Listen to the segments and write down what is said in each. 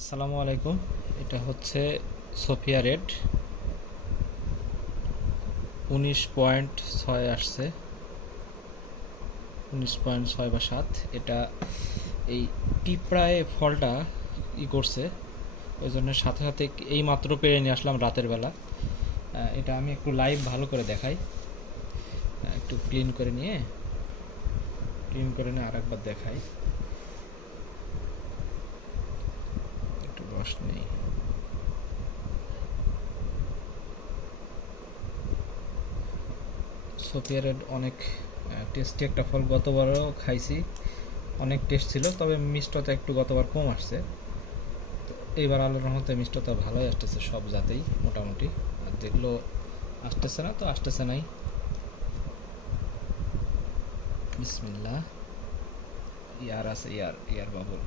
আসসালামু আলাইকুম। এটা হচ্ছে সোফিয়া রেড 19.6 আসছে, 19.6 বা 7। এটা এই পিঁপড়ায় ফলটা করছে, ওই জন্য সাথে সাথে এই মাত্র পেরে নিয়ে আসলাম রাতের বেলা। এটা আমি একটু লাইভ ভালো করে দেখাই। একটু ক্লিন করে নিয়ে আর একবার দেখাই। একটু রস নেই। সোফিয়া রেড অনেক টেস্টি একটা ফল, গতবারও খাইছি, অনেক টেস্ট ছিল, তবে মিষ্টতা একটু গতবার কম আসছে। তো এইবার আল্লাহর রহমতে মিষ্টতা ভালোই আসতেছে সব জাতেই মোটামুটি। আর যেগুলো আসতেছে না তো আসতেছে নাই। বিসমিল্লাহ। ইয়ার আছে, ইয়ার ইয়ার বাবুল।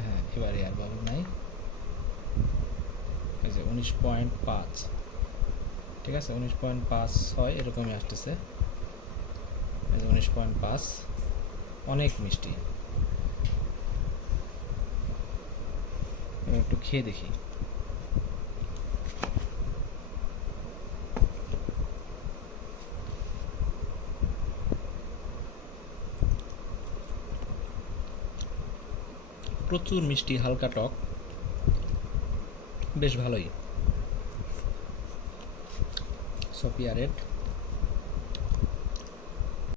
হ্যাঁ, এবার ইয়ার বাবুল নাই। এই যে 19.5, ঠিক আছে, 19.56 এরকমই আসতেছে। এই যে 19.5, অনেক মিষ্টি। এবার একটু খেয়ে দেখি। প্রচুর মিষ্টি, হালকা টক, বেশ ভালোই। Sofia red.